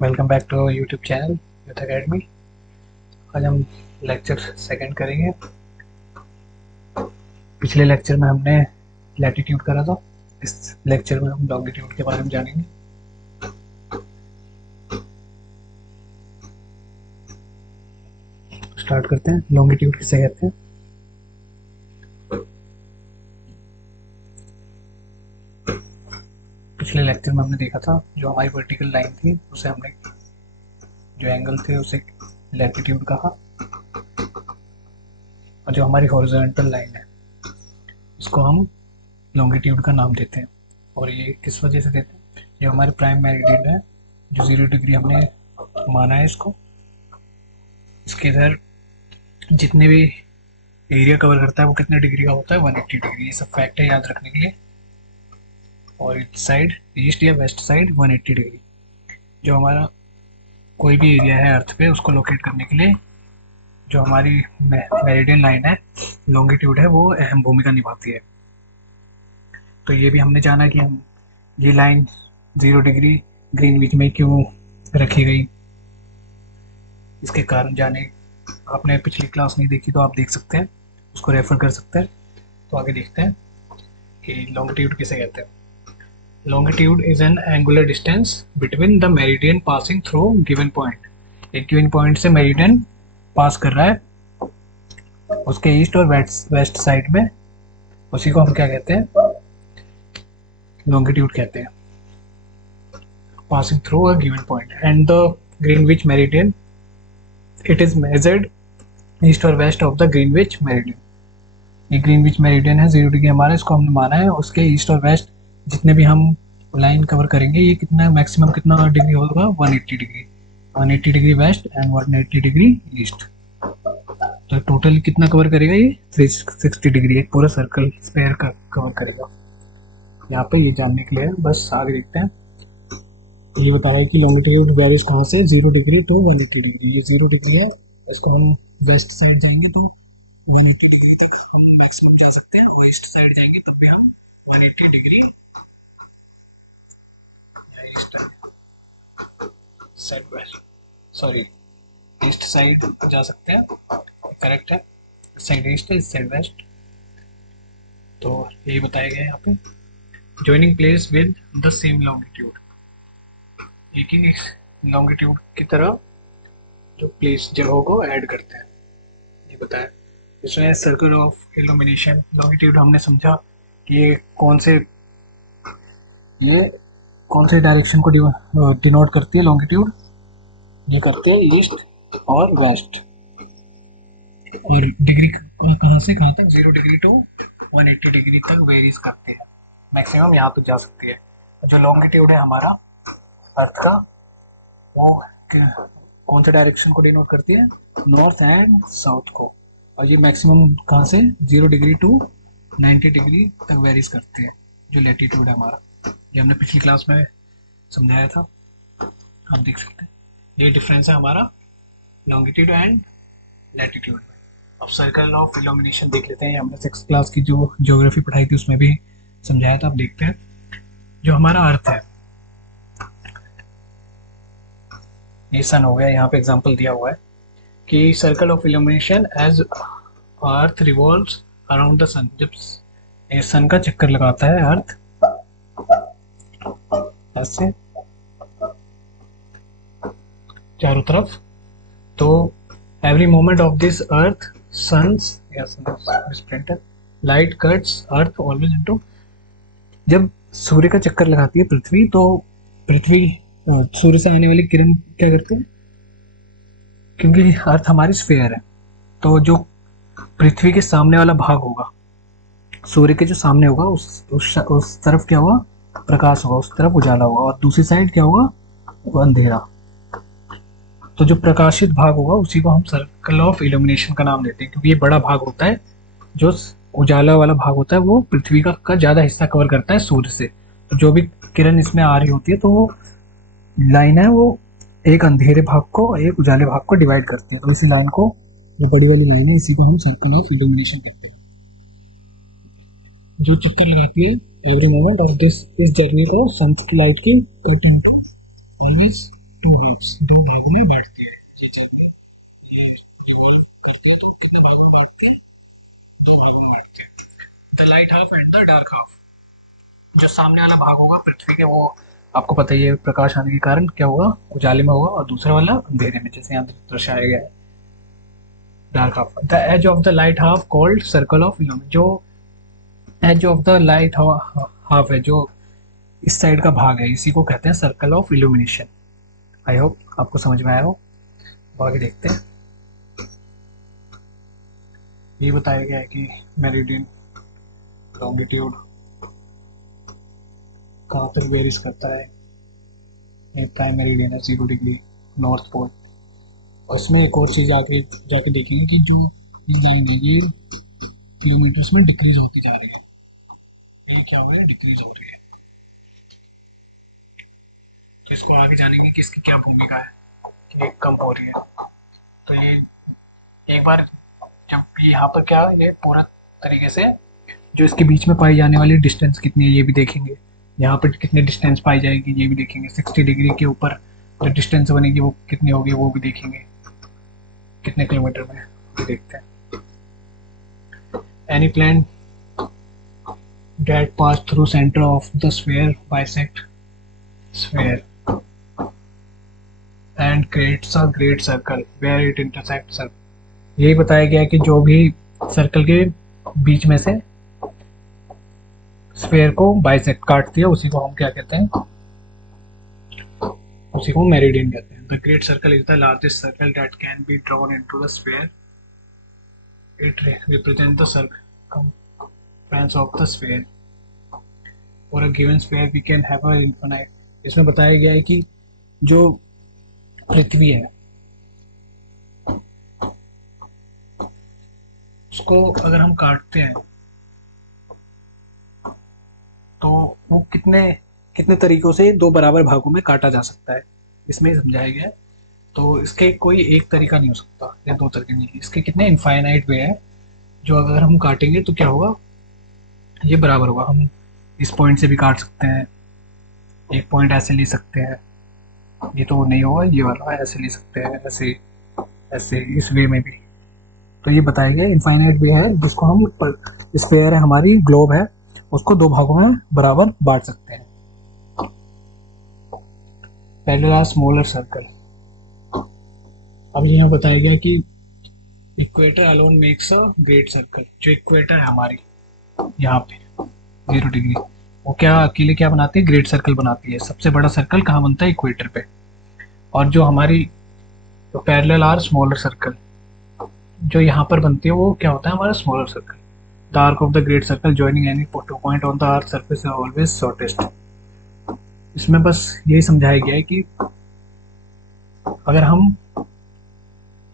Welcome back to YouTube channel youth academy. आज हम lecture second करेंगे। पिछले लेक्चर में हमने लैटिट्यूड करा था। इस लेक्चर में हम लॉन्गिट्यूड के बारे में जानेंगे। स्टार्ट करते हैं। लॉन्गिट्यूड किसे कहते हैं? पिछले लेक्चर में हमने देखा था जो हमारी वर्टिकल लाइन थी उसे हमने, जो एंगल थे उसे लैटिट्यूड कहा, और जो हमारी हॉरिजॉन्टल लाइन है उसको हम लॉन्गिट्यूड का नाम देते हैं। और ये किस वजह से देते हैं? जो हमारे प्राइम मेरिडियन है, जो 0 डिग्री हमने माना है इसको, इसके इधर जितने भी एरिया कवर करता है वो कितने डिग्री का होता है? 180 डिग्री। ये सब फैक्ट है याद रखने के लिए। और इस साइड ईस्ट या वेस्ट साइड 180 डिग्री। जो हमारा कोई भी एरिया है अर्थ पे उसको लोकेट करने के लिए जो हमारी मेरिडियन लाइन है, लॉन्गिट्यूड है, वो अहम भूमिका निभाती है। तो ये भी हमने जाना कि हम ये लाइन 0 डिग्री ग्रीनविच में क्यों रखी गई, इसके कारण जाने। आपने पिछली क्लास नहीं देखी तो आप देख सकते हैं, उसको रेफर कर सकते हैं। तो आगे देखते हैं कि लॉन्गिट्यूड किसे कहते हैं। Longitude is an angular distance between the meridian passing through given point। एक गिवन पॉइंट से मेरिडियन पास कर रहा है उसके ईस्ट और वेस्ट साइड में, उसी को हम क्या कहते हैं? लॉन्गिट्यूड कहते हैं। Passing through a given point and the Greenwich meridian, it is measured east और west of the Greenwich meridian. ये ग्रीनविच मेरिडियन है 0 डिग्री हमारा, इसको हमने माना है। उसके ईस्ट और वेस्ट जितने भी हम लाइन कवर करेंगे, ये कितना मैक्सिमम कितना डिग्री होगा? 180 degree. 180 degree west and 180 degree east. तो टोटल कितना कवर करेगा? ये 360 डिग्री, एक पूरा सर्कल स्क्वायर का कवर करेगा। यहाँ पे ये जानने के लिए बस आगे देखते हैं। ये बता रहा है कि लॉन्गिट्यूड वेरीज कहाँ से? 0 डिग्री टू 180 डिग्री। ये 0 डिग्री है, इसको हम वेस्ट साइड जाएंगे तो 180 डिग्री तक हम मैक्सिमम जा सकते हैं, और ईस्ट साइड जाएंगे तब भी हम 180 डिग्री सॉरी ईस्ट साइड जा सकते हैं। करेक्ट है, साइड ईस्ट है, इस साइड वेस्ट। तो यही बताया गया है यहाँ पे। Joining place with the same longitude, एक ही लॉन्गिट्यूड की तरह जो प्लेस जगहों को ऐड करते हैं, ये बताया। इसमें सर्कल ऑफ इल्यूमिनेशन, लॉन्गिट्यूड हमने समझा कि ये कौन से डायरेक्शन को डिनोट करती है लॉन्गिट्यूड? ये करते हैं ईस्ट और वेस्ट। और डिग्री कहाँ से कहाँ तक? 0 डिग्री टू 180 डिग्री तक वेरीज करती है, मैक्सिमम यहाँ तक जा सकती है। जो लॉन्गिट्यूड है हमारा अर्थ का, वो कौन से डायरेक्शन को डिनोट करती है? नॉर्थ एंड साउथ को। और ये मैक्सिमम कहाँ से? 0 डिग्री टू 90 डिग्री तक वेरीज करती है, जो लेटीट्यूड है हमारा। ये हमने पिछली क्लास में समझाया था, आप देख सकते हैं। ये डिफरेंस है हमारा लॉन्गिट्यूड एंड लैटिट्यूड में। अब सर्कल ऑफ इल्यूमिनेशन देख लेते हैं। हमने 6th क्लास की जो ज्योग्राफी पढ़ाई थी उसमें भी समझाया था। अब देखते हैं जो हमारा अर्थ है, ये सन हो गया। यहाँ पे एग्जांपल दिया हुआ है कि circle of illumination as earth revolves around the sun. जब ये सन का चक्कर लगाता है अर्थ ऐसे चारों तरफ, तो every moment of this earth sun's light cuts earth always into. जब सूर्य का चक्कर लगाती है पृथ्वी, तो पृथ्वी सूर्य से आने वाली किरण क्या करती है? क्योंकि अर्थ हमारी स्फीयर है, तो जो पृथ्वी के सामने वाला भाग होगा, सूर्य के जो सामने होगा, उस तरफ क्या होगा? प्रकाश होगा, उस तरफ उजाला होगा। और दूसरी साइड क्या होगा? वो अंधेरा। तो जो प्रकाशित भाग होगा उसी को हम सर्कल ऑफ इल्यूमिनेशन का नाम देते हैं, क्योंकि ये बड़ा भाग होता है। जो उजाला वाला भाग होता है वो पृथ्वी का ज़्यादा हिस्सा कवर करता है सूर्य से। तो जो भी किरण इसमें आ रही होती है, तो वो लाइन है, वो एक अंधेरे भाग को और एक उजाले भाग को डिवाइड करती है। तो इसी लाइन को, जो बड़ी वाली लाइन है, इसी को हम सर्कल ऑफ इल्यूमिनेशन कहते हैं। जो चक्कर लगाती है एवरी मोमेंट ऑफ दिस इस जर्नी को सनलाइट की कटिंग ऑलवेज टू हाफ्स, दो भागों में बांटती है। ये चीज ये रिवॉल्व करती है तो कितने भागों में बांटती है? दो भागों में बांटती है। The light half and the dark half. जो सामने वाला भाग होगा पृथ्वी के, वो आपको पता ही है प्रकाश आने के कारण क्या होगा, उजाले में होगा, और दूसरा वाला अंधेरे में, जैसे यहाँ दर्शाया गया है। Dark half, the edge of the light half called circle of illumination. जो edge of the light half है, जो इस साइड का भाग है, इसी को कहते हैं circle of illumination. I hope आपको समझ में आया हो। अब आगे देखते हैं। ये बताया गया है कि मेरिडियन लॉन्गिट्यूड कहाँ तक वेरीज करता है। प्राइम मेरिडियन है 0 डिग्री नॉर्थ पोल। और इसमें एक और चीज़ आगे जाके देखेंगे कि जो ये लाइन है ये किलोमीटर्स में डिक्रीज होती जा रही है। ये क्या हो रही है? डिक्रीज हो रही है। तो इसको आगे जानेंगे कि इसकी क्या भूमिका है कि ये कम हो रही है। तो ये एक बार जब यहाँ पर क्या, ये पूरा तरीके से जो इसके बीच में पाई जाने वाली डिस्टेंस कितनी है ये भी देखेंगे। यहाँ पर कितनी डिस्टेंस पाई जाएगी ये भी देखेंगे। 60 डिग्री के ऊपर जो डिस्टेंस बनेगी वो कितनी होगी वो भी देखेंगे, कितने किलोमीटर में, ये देखते हैं। Any plane that pass through center of the sphere bisect sphere and creates a great circle where it intersects circle. यही बताया गया है कि जो भी सर्कल के बीच में से स्फेयर को बाइसेक्ट काटती है उसी को हम क्या कहते हैं? उसी को मेरिडियन कहते हैं। The great circle is the largest circle that can be drawn into the sphere. It represent the circumference of the sphere. For a given sphere we can have a infinite. इसमें बताया गया है कि जो पृथ्वी है उसको अगर हम काटते हैं तो वो कितने कितने तरीकों से दो बराबर भागों में काटा जा सकता है, इसमें समझाया गया है। तो इसके कोई एक तरीका नहीं हो सकता या दो तरीके नहीं, इसके कितने इनफाइनाइट वे हैं जो अगर हम काटेंगे तो क्या होगा, ये बराबर होगा। हम इस पॉइंट से भी काट सकते हैं, एक पॉइंट ऐसे ले सकते हैं, ये तो नहीं होगा, ये वाला ऐसे ले सकते हैं, ऐसे ऐसे इस वे में भी। तो ये बताया गया इनफाइनाइट वे है जिसको हम स्फेयर है हमारी, ग्लोब है, उसको दो भागों में बराबर बांट सकते हैं। Parallel smaller circle. अब यहाँ बताया गया कि equator alone makes a great circle. जो इक्वेटर है हमारी यहाँ पे 0 डिग्री, वो क्या अकेले क्या बनाती है? ग्रेट सर्कल बनाती है। सबसे बड़ा सर्कल कहाँ बनता है? इक्वेटर पे। और जो हमारी पैरेलल आर स्मॉलर सर्कल जो यहाँ पर बनती है वो क्या होता है? हमारा smaller circle. The arc of the great circle joining any point on the earth surface is always shortest. इसमें बस यही समझाया गया है कि अगर हम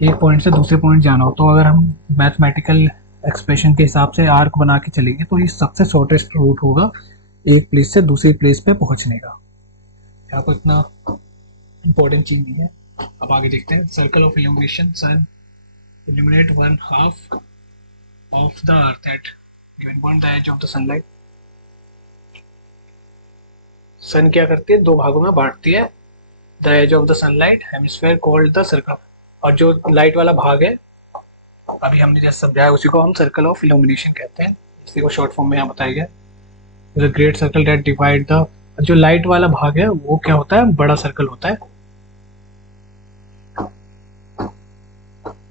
एक पॉइंट से दूसरे पॉइंट जाना हो तो अगर हम मैथमेटिकल एक्सप्रेशन के हिसाब से आर्क बना के चलेंगे तो ये सबसे शॉर्टेस्ट रूट होगा एक प्लेस से दूसरी प्लेस पे पहुंचने का। यहाँ को इतना इम्पोर्टेंट चीज नहीं है। अब आगे देखते हैं। Circle of illumination. Sun illuminate one half of the earth at given point the edge of the sunlight. Sun क्या करती है? दो भागों में बांटती है। The edge of the sunlight hemisphere called the circle. और जो लाइट वाला भाग है अभी हमने जैसे समझाया उसी को हम सर्कल ऑफ इल्यूमिनेशन कहते हैं। इसी को शॉर्ट फॉर्म में यहाँ बताया गया। The great circle that divide the, जो लाइट वाला भाग है वो क्या होता है? बड़ा सर्कल होता है,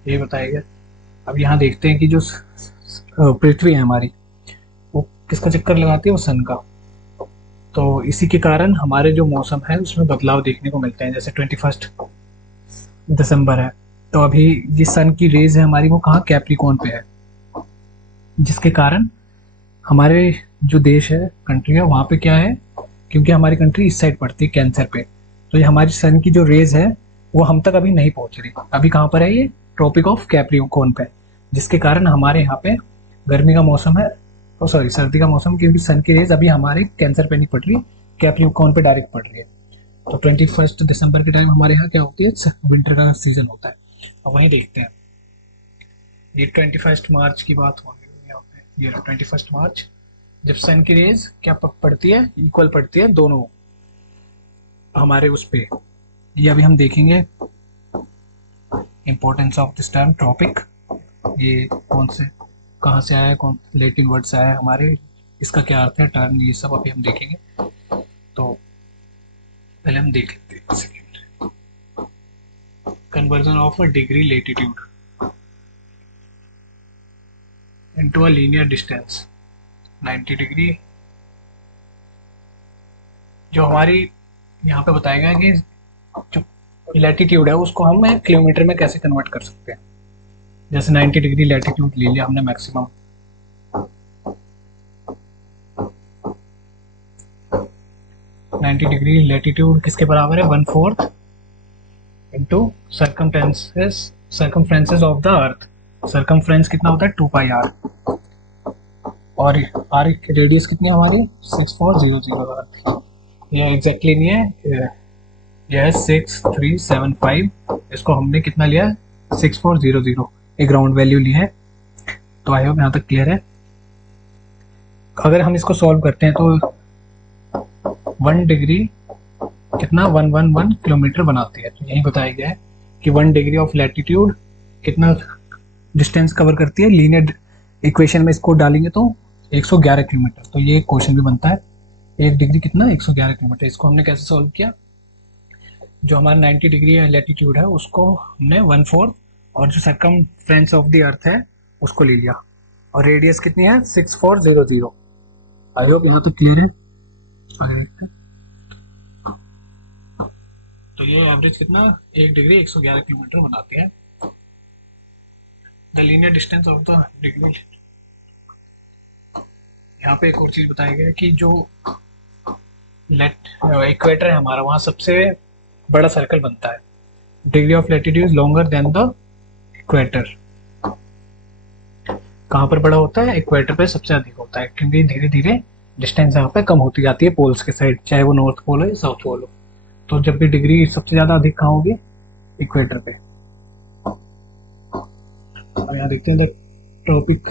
ये बताया गया। अब यहाँ देखते हैं कि जो पृथ्वी है हमारी वो किसका चक्कर लगाती है? वो सन का। तो इसी के कारण हमारे जो मौसम है उसमें बदलाव देखने को मिलते हैं। जैसे 21 दिसंबर है तो अभी ये सन की रेज है हमारी, वो कहाँ? कैप्रिकॉर्न पे है, जिसके कारण हमारे जो देश है, कंट्री है, वहाँ पे क्या है, क्योंकि हमारी कंट्री इस साइड पड़ती है कैंसर पे, तो ये हमारी सन की जो रेज है वो हम तक अभी नहीं पहुँच रही। अभी कहाँ पर है? ये ट्रॉपिक ऑफ कैप्रिकॉर्न पे, जिसके कारण हमारे यहाँ पे गर्मी का मौसम है, सॉरी सर्दी का मौसम, क्योंकि सन की रेज अभी हमारे कैंसर पे नहीं पड़ रही, कैप्रिकॉर्न पे डायरेक्ट पड़ रही है। तो 21 दिसंबर के टाइम हमारे यहाँ क्या होती है? विंटर का सीजन होता है। अब वहीं देखते हैं। ये 21 मार्च की बात हो रही है यहाँ पे। ये 21 मार्च जब सन की रेज क्या पड़ती है? इक्वल पड़ती है दोनों हमारे उस पे ये अभी हम देखेंगे importance of this term tropic, ये कौन से कहाँ से आया है, कौन लैटिन वर्ड से आया है हमारे, इसका क्या अर्थ है टर्म, ये सब अभी हम देखेंगे। तो पहले हम देख लेते हैं second, conversion of a degree latitude into a linear distance 90 degree. जो हमारी यहाँ पे बताया गया कि जो लैटिट्यूड है उसको हम किलोमीटर में कैसे कन्वर्ट कर सकते हैं। जैसे 90 डिग्री लैटिट्यूड ले लिया हमने मैक्सिमम, 90 डिग्री लैटिट्यूड किसके बराबर है, 1/4 into circumferences of the earth. Circumference कितना होता है 2πr, और आर रेडियस कितनी है हमारी 6400 अर्थ। ये एग्जैक्टली नहीं है, यह है 6375, इसको हमने कितना लिया 6400, एक राउंड वैल्यू ली है। तो आई होप यहाँ तक क्लियर है। अगर हम इसको सॉल्व करते हैं तो 1 डिग्री कितना 111 किलोमीटर बनाती है। तो यही बताया गया है कि 1 डिग्री ऑफ लैटिट्यूड कितना डिस्टेंस कवर करती है। लीनियर इक्वेशन में इसको डालेंगे तो 111 किलोमीटर। तो ये क्वेश्चन भी बनता है 1 डिग्री कितना 111 किलोमीटर। इसको हमने कैसे सॉल्व किया, जो हमारा 90 डिग्री लैटिट्यूड है उसको हमने 1/4 और जो सर्कमफ्रेंस ऑफ द अर्थ है उसको ले लिया, और रेडियस कितनी है 6400। आई होप यहाँ तक क्लियर है। आगे देखते हैं। तो ये एवरेज कितना 1 डिग्री 111 किलोमीटर बनाती है। The linear distance of the degree, यहाँ पे एक और चीज बताया गया है कि जो इक्वेटर है हमारा, वहाँ सबसे बड़ा सर्कल बनता है। Degree of latitude longer than the equator. कहाँ पर बड़ा होता है, इक्वेटर पे सबसे अधिक होता है, क्योंकि धीरे धीरे डिस्टेंस यहाँ पे कम होती जाती है पोल्स के साइड, चाहे वो नॉर्थ पोल हो या साउथ पोल हो। तो जब भी डिग्री सबसे ज्यादा अधिक कहाँ होगी, इक्वेटर पे। और यहाँ देखते हैं the topic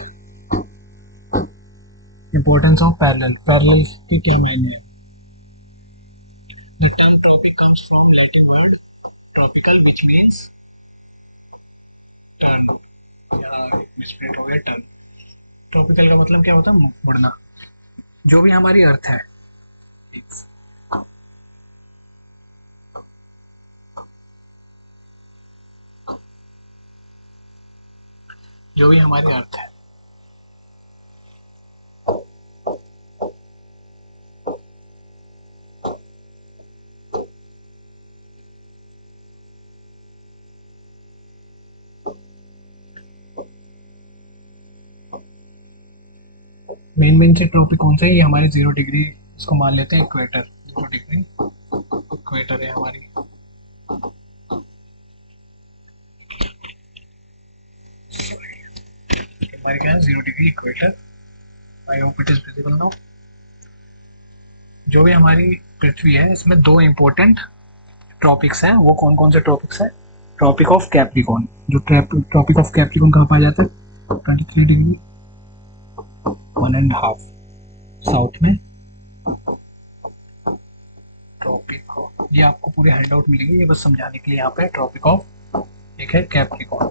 importance of parallel के क्या मायने हैं। The term tropic comes from Latin word tropical which means turn. यहाँ मिसप्रिंट हो गया टर्न। ट्रॉपिकल का मतलब क्या होता है, मुड़ना। जो भी हमारी अर्थ है, जो भी हमारी अर्थ है, मेन से ट्रॉपिक कौन सा है, ये हमारे 0 डिग्री, इसको मान लेते हैं इक्वेटर। 0 डिग्री इक्वेटर है हमारी। हमारी क्या है 0 degree equator. I hope it is visible now. जो भी हमारी पृथ्वी है इसमें 2 इंपॉर्टेंट ट्रॉपिक्स हैं। वो कौन कौन से ट्रॉपिक्स हैं, ट्रॉपिक ऑफ कैप्रिकॉर्न। जो ट्रॉपिक ऑफ कैप्रिकॉर्न कहाँ पाया जाता है, 23 डिग्री 1.5 साउथ में ट्रॉपिक। ये आपको पूरे हैंड आउट मिलेगी, ये बस समझाने के लिए यहाँ पे ट्रॉपिक ऑफ एक है कैप्रिकॉर्न।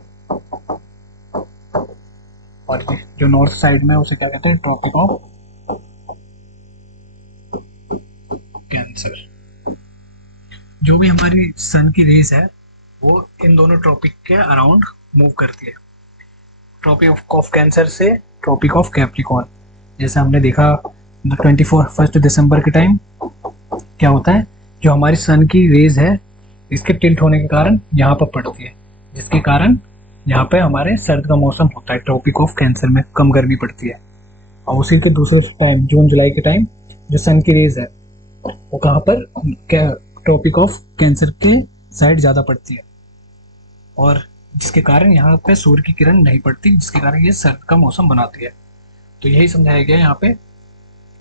और जो नॉर्थ साइड में उसे क्या कहते हैं, ट्रॉपिक ऑफ कैंसर। जो भी हमारी सन की रेज है वो इन दोनों ट्रॉपिक के अराउंड मूव करती है, ट्रॉपिक ऑफ कैंसर से ट्रॉपिक ऑफ कैप्रिकॉर्न। जैसे हमने देखा 1 दिसंबर के टाइम क्या होता है, जो हमारी सन की रेज है इसके टिल्ट होने के कारण यहाँ पर पड़ती है, जिसके कारण यहाँ पे हमारे सर्द का मौसम होता है। ट्रॉपिक ऑफ कैंसर में कम गर्मी पड़ती है। और उसी के दूसरे टाइम जून जुलाई के टाइम जो सन की रेज है वो कहाँ पर, ट्रॉपिक ऑफ कैंसर के साइड ज़्यादा पड़ती है, और जिसके कारण यहाँ पे सूर्य की किरण नहीं पड़ती, जिसके कारण ये सर्द का मौसम बनाती है। तो यही समझाया गया यहाँ पे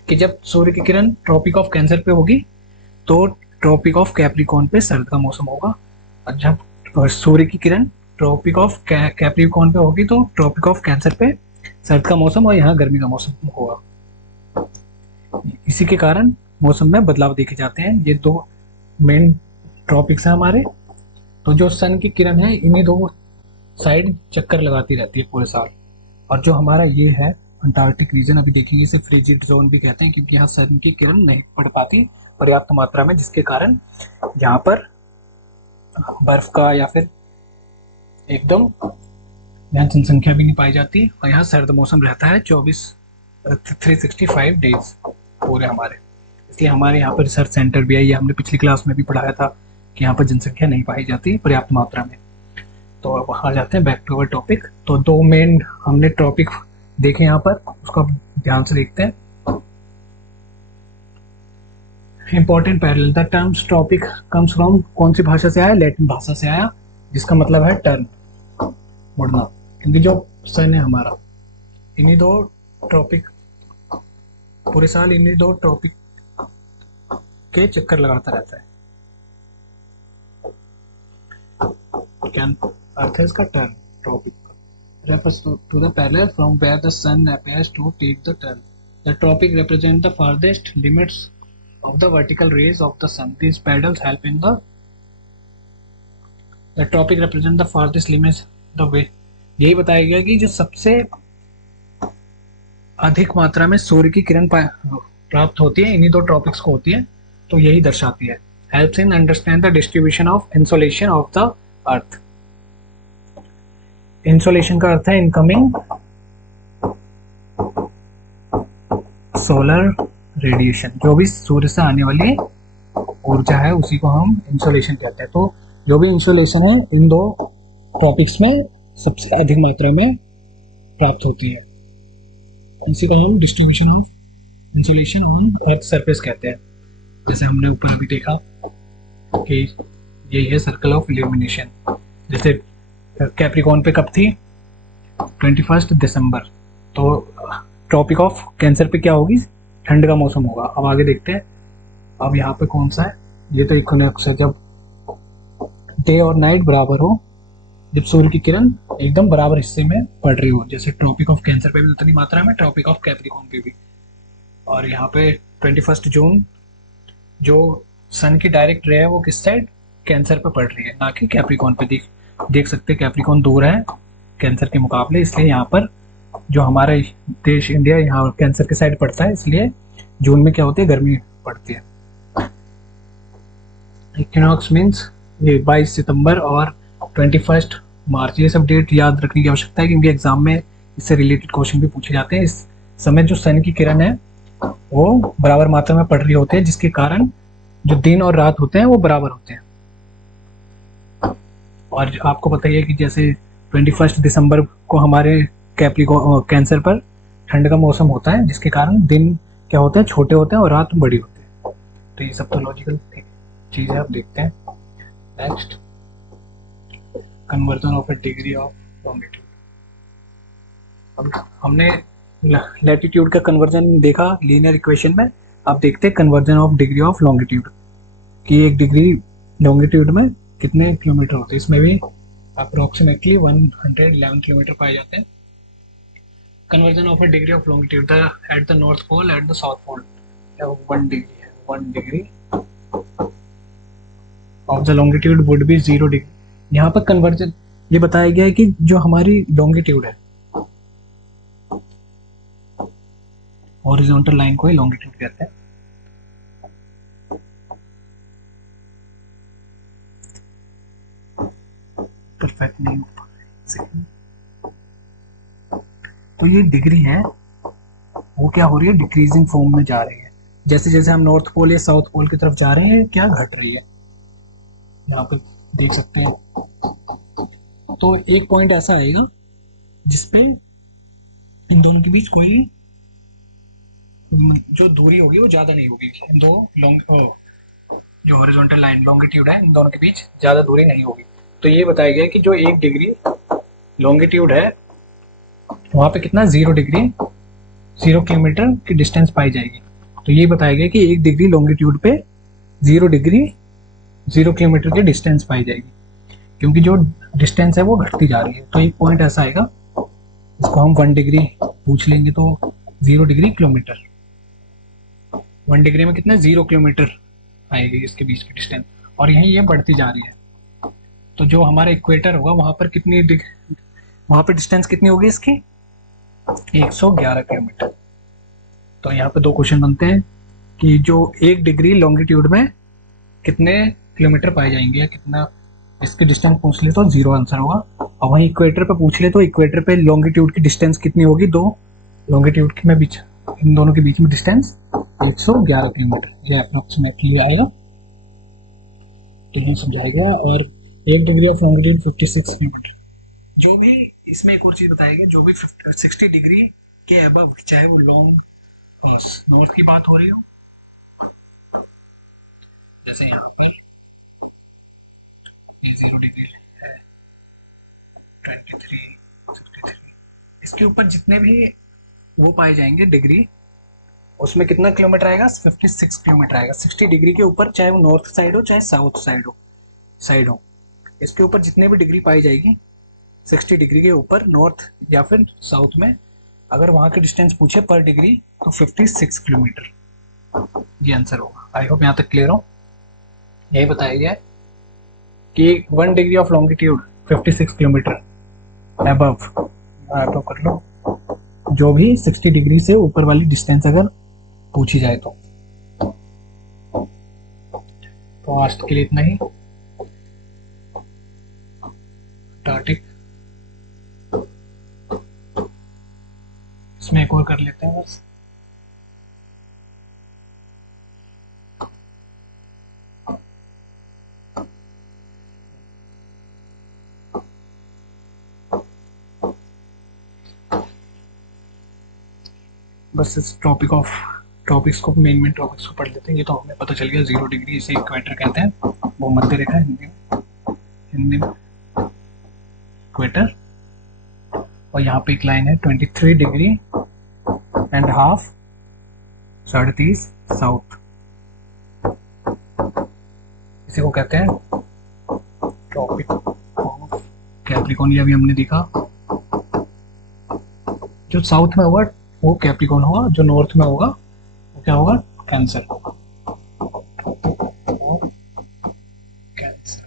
कि जब सूर्य की किरण ट्रॉपिक ऑफ कैंसर पे होगी तो ट्रॉपिक ऑफ कैप्रिकॉर्न पे सर्द का मौसम होगा, और जब सूर्य की किरण ट्रॉपिक ऑफ कैप्रिकॉर्न पे होगी तो ट्रॉपिक ऑफ कैंसर पे सर्द का मौसम और यहाँ गर्मी का मौसम होगा। इसी के कारण मौसम में बदलाव देखे जाते हैं। ये 2 मेन ट्रॉपिक्स है हमारे, तो जो सन की किरण है इन्हीं दो साइड चक्कर लगाती रहती है पूरे साल। और जो हमारा ये है अंटार्कटिक रीजन, अभी देखेंगे इसे फ्रिजिड जोन भी कहते हैं, क्योंकि यहाँ सन की किरण नहीं पड़ पाती पर्याप्त मात्रा में, जिसके कारण यहाँ पर बर्फ का या फिर एकदम यहाँ जनसंख्या भी नहीं पाई जाती, और यहाँ सर्द मौसम रहता है 365 डेज पूरे हमारे। इसलिए हमारे यहाँ पर रिसर्च सेंटर भी है, ये हमने पिछली क्लास में भी पढ़ाया था कि यहाँ पर जनसंख्या नहीं पाई जाती पर्याप्त मात्रा में। तो अब आ जाते हैं बैक टू अवर टॉपिक। तो दो मेन हमने टॉपिक देखे यहाँ पर, उसको ध्यान से देखते हैं। Important parallel, the terms topic comes from कौन सी भाषा से आया? लैटिन भाषा से आया, जिसका मतलब है टर्न, मुड़ना। क्योंकि जो सन है हमारा इन्हीं दो टॉपिक पूरे साल इन्हीं दो टॉपिक के चक्कर लगाता रहता है। क्या अर्थ है इसका? Turn topic refers to the parallel from where the sun appears to take the turn. The tropic represent the farthest limits of the vertical rays of the sun. These parallels help in the tropic represent the farthest limits the way. यही बताया गया कि जो सबसे अधिक मात्रा में सूर्य की किरण प्राप्त होती है इन्हीं दो ट्रॉपिक्स को होती है, तो यही दर्शाती है। Helps in understand the distribution of insolation of the earth. Insolation का अर्थ है इनकमिंग सोलर रेडिएशन, जो भी सूर्य से आने वाली ऊर्जा है उसी को हम इंसोलेशन कहते हैं। तो जो भी इंसोलेशन है इन दो टॉपिक्स में सबसे अधिक मात्रा में प्राप्त होती है, इसी को हम distribution of insolation on earth surface कहते हैं। जैसे हमने ऊपर अभी देखा कि यही है सर्कल ऑफ इल्यूमिनेशन। जैसे कैप्रिकॉर्न पे कब थी? 21 दिसंबर। तो ट्रॉपिक ऑफ कैंसर पे क्या होगी? ठंड का मौसम होगा। अब आगे देखते हैं। अब यहाँ पे कौन सा है? ये तो इक्विनॉक्स है, जब डे और नाइट बराबर हो, जब सूर्य की किरण एकदम बराबर हिस्से में पड़ रही हो। जैसे ट्रॉपिक ऑफ कैंसर पे भी उतनी मात्रा में, ट्रॉपिक ऑफ कैप्रिकॉर्न पे भी। और यहाँ पे 21 जून जो सन की डायरेक्ट रे है वो किस साइड? कैंसर पे पड़ रही है, ना कि कैप्रिकॉर्न पे। देख सकते हैं कैप्रिकॉर्न दूर है कैंसर के मुकाबले, इसलिए यहाँ पर जो हमारा देश इंडिया यहाँ कैंसर के साइड पड़ता है, इसलिए जून में क्या होती है? गर्मी पड़ती है। इक्विनॉक्स मीन्स ये 22 सितंबर और 21 मार्च, ये सब डेट याद रखने की आवश्यकता है, क्योंकि एग्जाम में इससे रिलेटेड क्वेश्चन भी पूछे जाते हैं। इस समय जो सन की किरण है वो बराबर मात्रा में पड़ रही होती है, जिसके कारण जो दिन और रात होते हैं वो बराबर होते हैं। और आपको पता ही है कि जैसे 21 दिसंबर को हमारे कैंसर पर ठंड का मौसम होता है, जिसके कारण दिन क्या होते हैं? छोटे होते हैं और रात बड़ी होती है। तो ये सब तो लॉजिकल चीज़ है। आप देखते हैं next, conversion of A degree of longitude. अब हमने लैटिट्यूड का कन्वर्जन देखा लीनियर इक्वेशन में। अब देखते हैं conversion of degree of longitude कि एक डिग्री लॉन्गिट्यूड में कितने किलोमीटर होते हैं। इसमें भी अप्रोक्सीमेटली 111 किलोमीटर पाए जाते हैं। Conversion of a degree of longitude at the north pole at the south pole 1 degree है। 1 degree of the longitude would be 0 degree. यहाँ पर कन्वर्जन ये बताया गया है कि जो हमारी लॉन्गिट्यूड है, हॉरिजॉन्टल लाइन को ही लॉन्गिट्यूड कहते हैं। परफेक्ट नहीं हो पा रहा। तो ये डिग्री है वो क्या हो रही है? डिक्रीजिंग फॉर्म में जा रही है। जैसे जैसे हम नॉर्थ पोल या साउथ पोल की तरफ जा रहे हैं, क्या घट रही है, यहाँ पे देख सकते हैं। तो एक पॉइंट ऐसा आएगा जिसपे इन दोनों के बीच कोई जो दूरी होगी वो ज्यादा नहीं होगी। इन दो जो हॉरिजॉन्टल लाइन लॉन्गिट्यूड है, इन दोनों के बीच ज्यादा दूरी नहीं होगी। तो ये बताया गया कि जो 1 डिग्री लॉन्गिट्यूड है वहां पे कितना? 0 डिग्री 0 किलोमीटर की डिस्टेंस पाई जाएगी। तो ये बताया गया कि 1 डिग्री लॉन्गिट्यूड पे 0 डिग्री 0 किलोमीटर की डिस्टेंस पाई जाएगी, क्योंकि जो डिस्टेंस है वो घटती जा रही है। तो एक पॉइंट ऐसा आएगा, इसको हम 1 डिग्री पूछ लेंगे तो 0 डिग्री किलोमीटर, 1 डिग्री में कितना? 0 किलोमीटर आएगी इसके बीच की डिस्टेंस। और यहीं ये बढ़ती जा रही है। तो जो हमारा इक्वेटर होगा वहां पर वहां पर डिस्टेंस कितनी होगी इसकी, 111 किलोमीटर। तो यहाँ पे दो क्वेश्चन बनते हैं कि जो 1 डिग्री लॉन्गिट्यूड में कितने किलोमीटर पाए जाएंगे, या कितना इसकी डिस्टेंस पूछ ले तो 0 आंसर होगा। और वहीं इक्वेटर पे पूछ ले तो इक्वेटर पे लॉन्गिट्यूड की डिस्टेंस कितनी होगी, दो लॉन्गिट्यूड के में बीच, इन दोनों के बीच में डिस्टेंस 111 किलोमीटर, ये अप्रोक्सीमेटली आएगा। तो ये समझाया गया। और 1 डिग्री ऑफ लॉन्गिट्यूड 56 किलोमीटर। जो भी इसमें एक और चीज बताएगी, जो भी 60 डिग्री के अबव, चाहे वो लॉन्ग नॉर्थ की बात हो रही हो, जैसे यहाँ पर ये 0 डिग्री है, 23, 63, इसके ऊपर जितने भी वो पाए जाएंगे डिग्री, उसमें कितना किलोमीटर आएगा, 56 किलोमीटर आएगा। 60 डिग्री के ऊपर, चाहे वो नॉर्थ साइड हो चाहे साउथ साइड हो, इसके ऊपर जितने भी डिग्री पाई जाएगी 60 डिग्री के ऊपर, नॉर्थ या फिर साउथ में, अगर वहां की डिस्टेंस पूछे पर डिग्री तो 56 किलोमीटर, ये आंसर होगा। आई होप यहाँ तक क्लियर हो। यही बताया गया है कि 1 degree of longitude 56 kilometre above कर लो, जो भी 60 डिग्री से ऊपर वाली डिस्टेंस अगर पूछी जाए तो आज के लिए इतना ही। अंटार्कटिक इसमें एक और कर लेते हैं बस। बस इस टॉपिक्स को मेन टॉपिक्स को पढ़ लेते हैं। ये तो हमें पता चल गया, 0 डिग्री इसे इक्वेटर कहते हैं, वो मध्य रेखा हिंदी में इक्वेटर। और यहाँ पे एक लाइन है 23 डिग्री एंड हाफ, 30 साउथ, इसी को कहते हैं ट्रॉपिक ऑफ कैप्रिकॉर्न। ये अभी हमने देखा, जो साउथ में होगा वो कैप्रिकॉर्न होगा, जो नॉर्थ में होगा वो क्या होगा, कैंसर। Cancer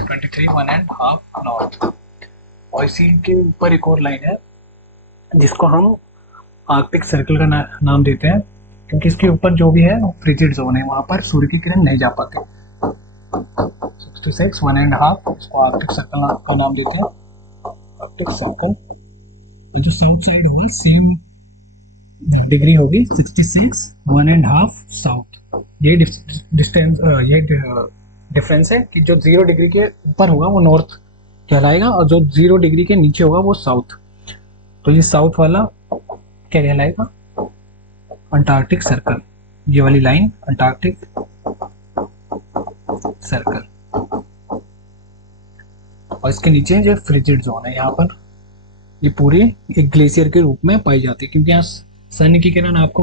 23 1.5 north. और इसी के ऊपर एक और लाइन है जिसको हम आर्कटिक सर्कल का नाम देते हैं, क्योंकि इसके ऊपर जो भी है वो फ्रिजिड जोन है, वहां पर सूर्य की किरण नहीं जा पाते। 66 1.5, इसको आर्कटिक सर्कल का नाम देते हैं, आर्कटिक सर्कल। जो साउथ साइड होगा सेम डिग्री होगी, 66 1.5 साउथ। ये डिस्टेंस, ये डिफरेंस है कि जो 0 डिग्री के ऊपर होगा वो नॉर्थ कहलाएगा, और जो 0 डिग्री के नीचे होगा वो साउथ। तो ये साउथ वाला क्या कहलाएगा, अंटार्कटिक सर्कल। ये वाली लाइन अंटार्कटिक सर्कल। और इसके नीचे जो फ्रिजिड जोन है, यहाँ पर ये पूरी एक ग्लेशियर के रूप में पाई जाती है, क्योंकि यहाँ सन की किरण, आपको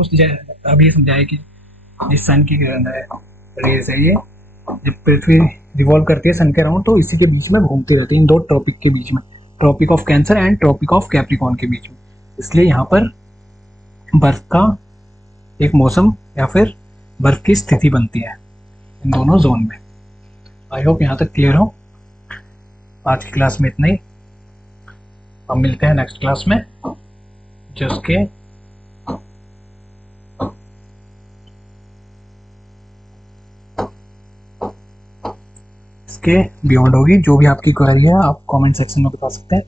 अभी समझाया कि जिस सन की किरण है, रेस है, ये जब पृथ्वी रिवॉल्व करती है सन के अराउंड, तो इसी के बीच में घूमती रहती है, इन दो ट्रॉपिक के बीच में, tropic of cancer and tropic of Capricorn के बीच में। इसलिए यहाँ पर बर्फ का एक मौसम या फिर बर्फ की स्थिति बनती है इन दोनों जोन में। आई होप यहाँ तक क्लियर हो। आज की क्लास में इतना ही, हम मिलते हैं नेक्स्ट क्लास में, जिसके इसके बियॉन्ड होगी। जो भी आपकी क्वेरी है आप कमेंट सेक्शन में बता सकते हैं।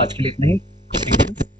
आज के लिए इतना ही, थैंक यू।